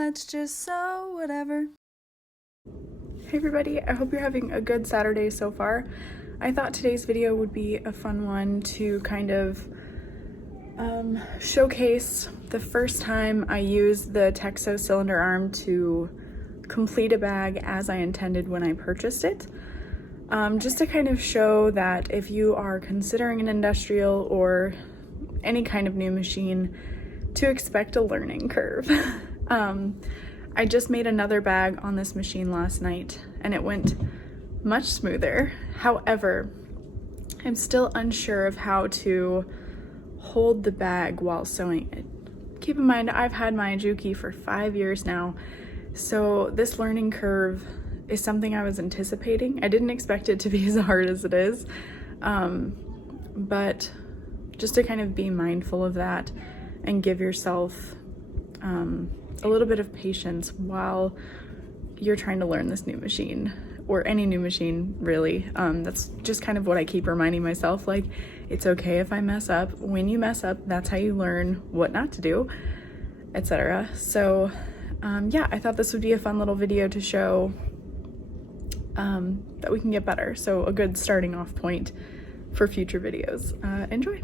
let's just sew whatever. Hey everybody, I hope you're having a good Saturday so far. I thought today's video would be a fun one to kind of showcase the first time I used the TechSew cylinder arm to complete a bag as I intended when I purchased it. Just to kind of show that if you are considering an industrial or any kind of new machine, to expect a learning curve. I just made another bag on this machine last night and it went much smoother. However, I'm still unsure of how to hold the bag while sewing it. Keep in mind, I've had my Juki for 5 years now, so this learning curve is something I was anticipating. I didn't expect it to be as hard as it is, but just to kind of be mindful of that and give yourself a little bit of patience while you're trying to learn this new machine, or any new machine really. That's just kind of what I keep reminding myself, like, it's okay if I mess up. When you mess up, that's how you learn what not to do, etc. So yeah, I thought this would be a fun little video to show that we can get better. So a good starting off point for future videos. Enjoy.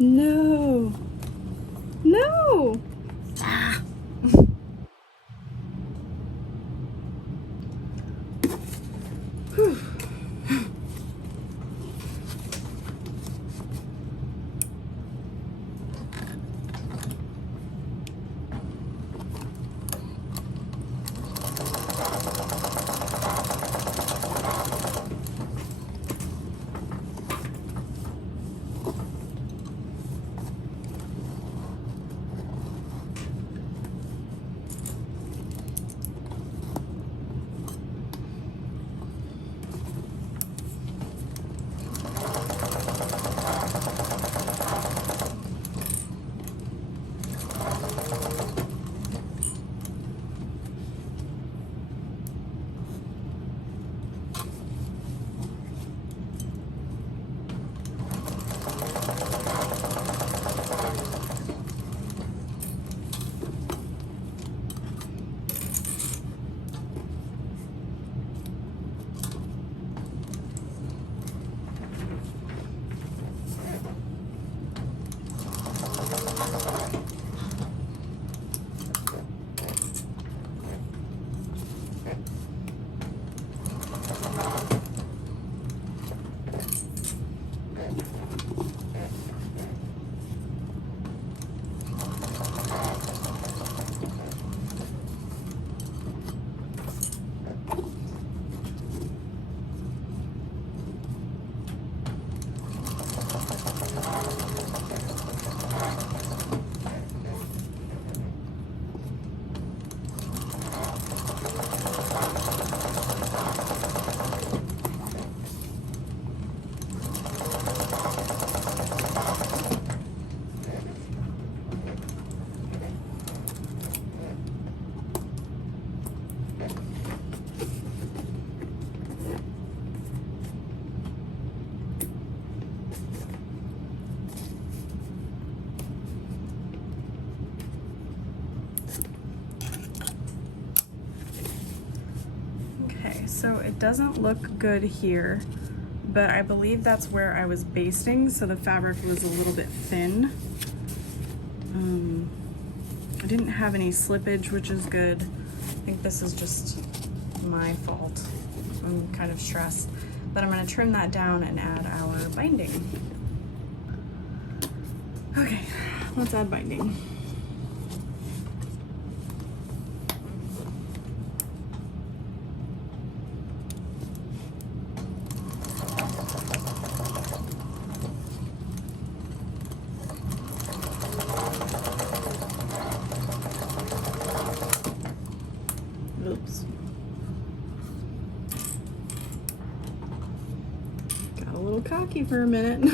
No. No. Ah. So it doesn't look good here, but I believe that's where I was basting, so the fabric was a little bit thin. I didn't have any slippage, which is good. I think this is just my fault. I'm kind of stressed, but I'm going to trim that down and add our binding. Okay, let's add binding. Oops. Got a little cocky for a minute.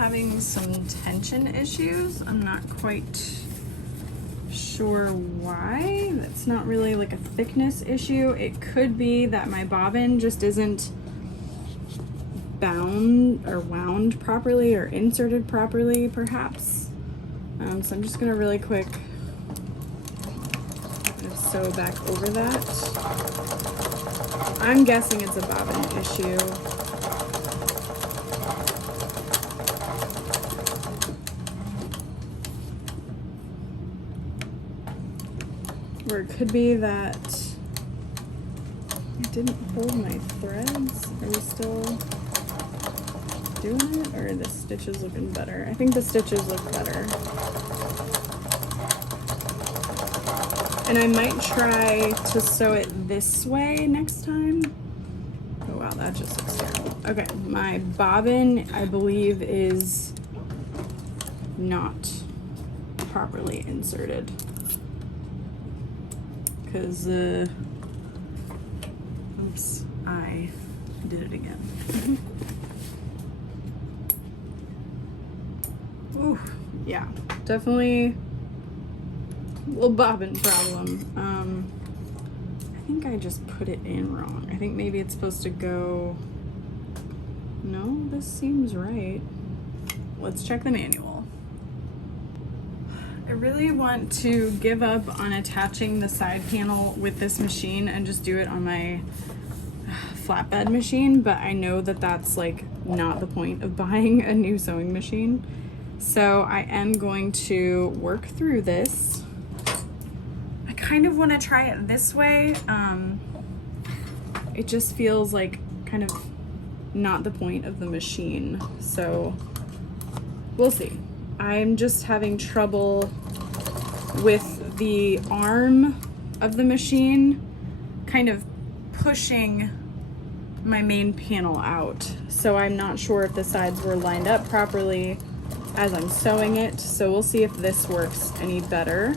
having some tension issues. I'm not quite sure why. That's not really like a thickness issue. It could be that my bobbin just isn't bound or wound properly or inserted properly, perhaps. So I'm just gonna really quick sew back over that. I'm guessing it's a bobbin issue. Or it could be that I didn't hold my threads. Are we still doing it? Or are the stitches looking better? I think the stitches look better. And I might try to sew it this way next time. Oh wow, that just looks terrible. Okay, my bobbin, I believe, is not properly inserted. Because, oops, I did it again. Ooh, yeah, definitely a little bobbin problem. I think I just put it in wrong. I think maybe it's supposed to go, no, this seems right. Let's check the manual. I really want to give up on attaching the side panel with this machine and just do it on my flatbed machine, but I know that that's like not the point of buying a new sewing machine. So I am going to work through this. I kind of want to try it this way. It just feels like kind of not the point of the machine. So we'll see. I'm just having trouble with the arm of the machine kind of pushing my main panel out. So I'm not sure if the sides were lined up properly as I'm sewing it. So we'll see if this works any better.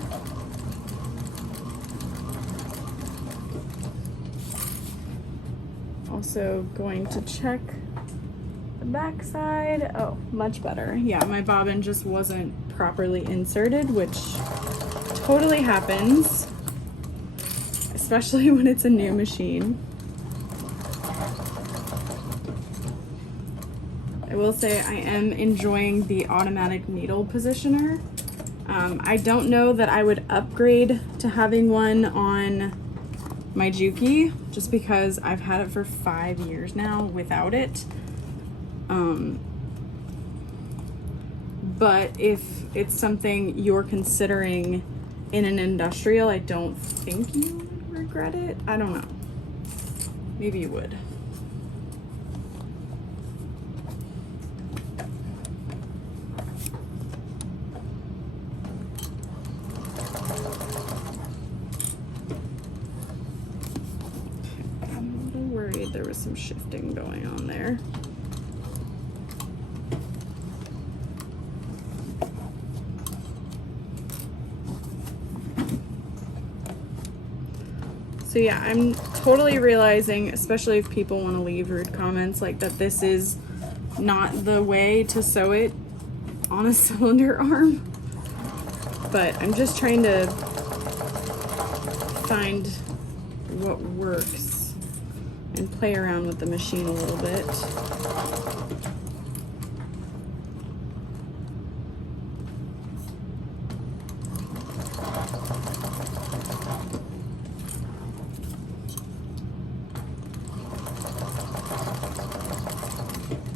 Also going to check the back side. Oh, much better. Yeah, my bobbin just wasn't properly inserted, which totally happens, especially when it's a new machine. I will say I am enjoying the automatic needle positioner. I don't know that I would upgrade to having one on my Juki, just because I've had it for 5 years now without it. But if it's something you're considering in an industrial, I don't think you would regret it. I don't know. Maybe you would. I'm a little worried there was some shifting going on there. So yeah, I'm totally realizing, especially if people want to leave rude comments, like that this is not the way to sew it on a cylinder arm. But I'm just trying to find what works and play around with the machine a little bit.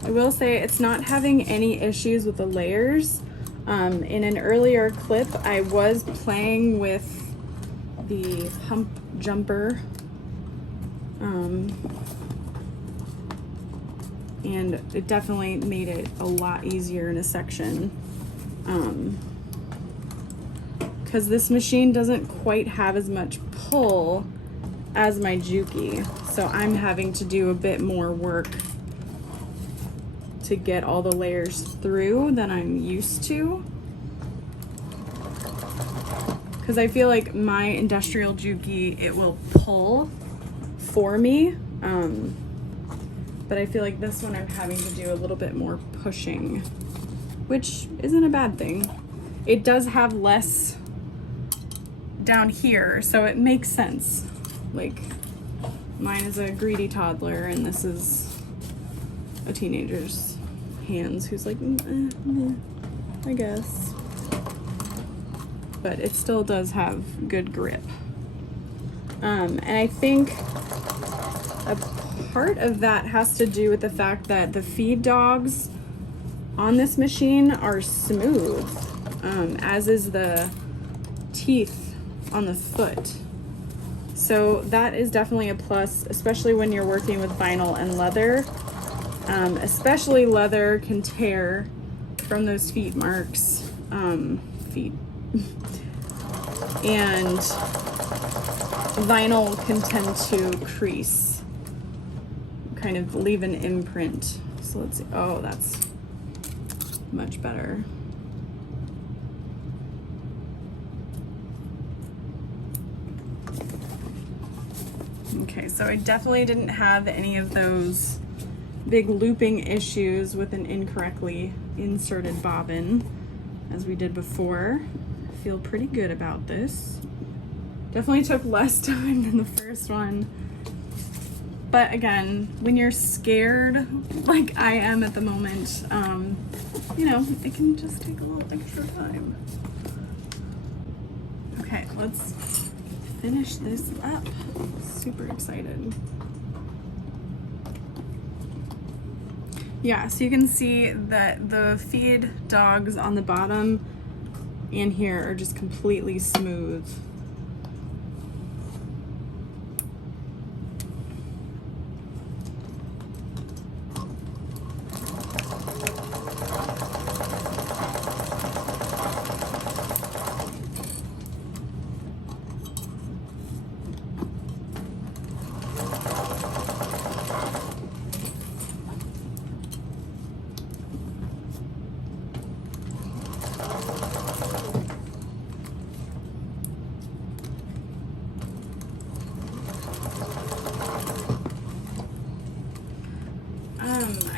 I will say it's not having any issues with the layers. In an earlier clip, I was playing with the hump jumper, and it definitely made it a lot easier in a section, because this machine doesn't quite have as much pull as my Juki, so I'm having to do a bit more work to get all the layers through than I'm used to. Because I feel like my industrial Juki, it will pull for me. But I feel like this one I'm having to do a little bit more pushing which isn't a bad thing. It does have less down here, so it makes sense. Like, mine is a greedy toddler, and this is a teenager's hands who's like, I guess. But it still does have good grip. And I think a part of that has to do with the fact that the feed dogs on this machine are smooth, as is the teeth on the foot. So that is definitely a plus, especially when you're working with vinyl and leather. Especially leather can tear from those feet marks, feet. And vinyl can tend to crease, kind of leave an imprint. So let's see, oh, that's much better. Okay, so I definitely didn't have any of those big looping issues with an incorrectly inserted bobbin as we did before. I feel pretty good about this. Definitely took less time than the first one. But again, when you're scared, like I am at the moment, you know, it can just take a little extra time. Okay, let's finish this up. Super excited. Yeah, so you can see that the feed dogs on the bottom and here are just completely smooth.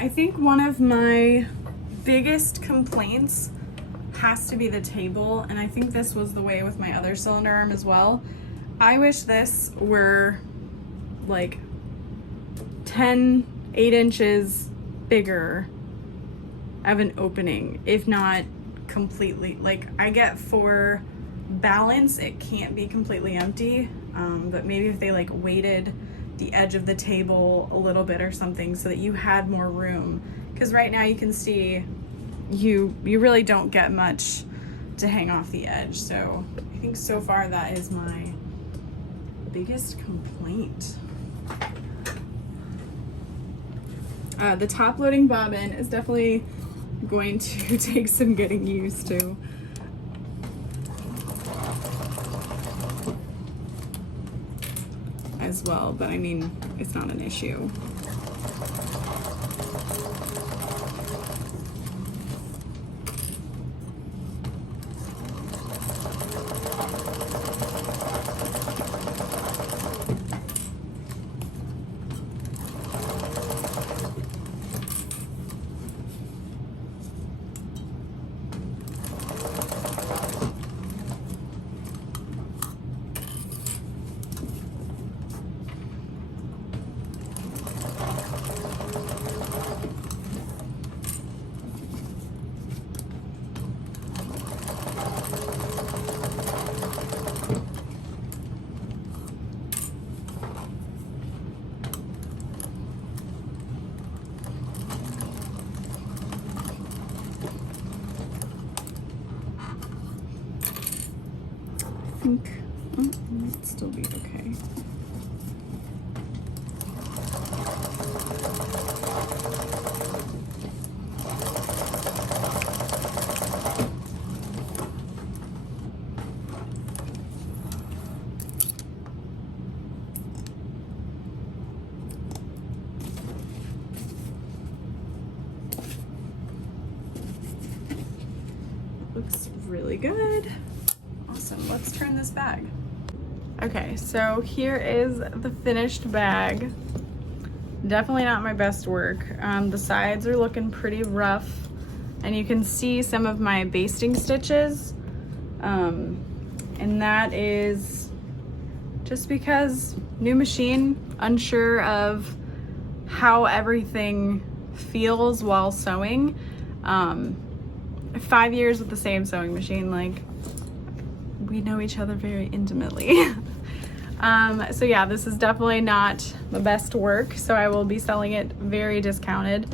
I think one of my biggest complaints has to be the table, and I think this was the way with my other cylinder arm as well. I wish this were like 8 inches bigger of an opening, if not completely. Like, I get for balance it can't be completely empty, but maybe if they like weighted the edge of the table a little bit or something so that you had more room, because right now you can see you really don't get much to hang off the edge. So I think so far that is my biggest complaint. The top loading bobbin is definitely going to take some getting used to. As well, but I mean, it's not an issue. I think, oh, it might still be okay. Looks really good. Awesome, let's turn this bag. Okay, so here is the finished bag. Definitely not my best work. The sides are looking pretty rough. and you can see some of my basting stitches, and that is just because new machine, unsure of how everything feels while sewing. 5 years with the same sewing machine, like, we know each other very intimately. So yeah, this is definitely not the best work, so I will be selling it very discounted.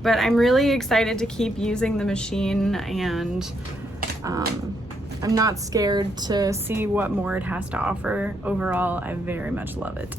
But I'm really excited to keep using the machine, and I'm not scared to see what more it has to offer. Overall, I very much love it.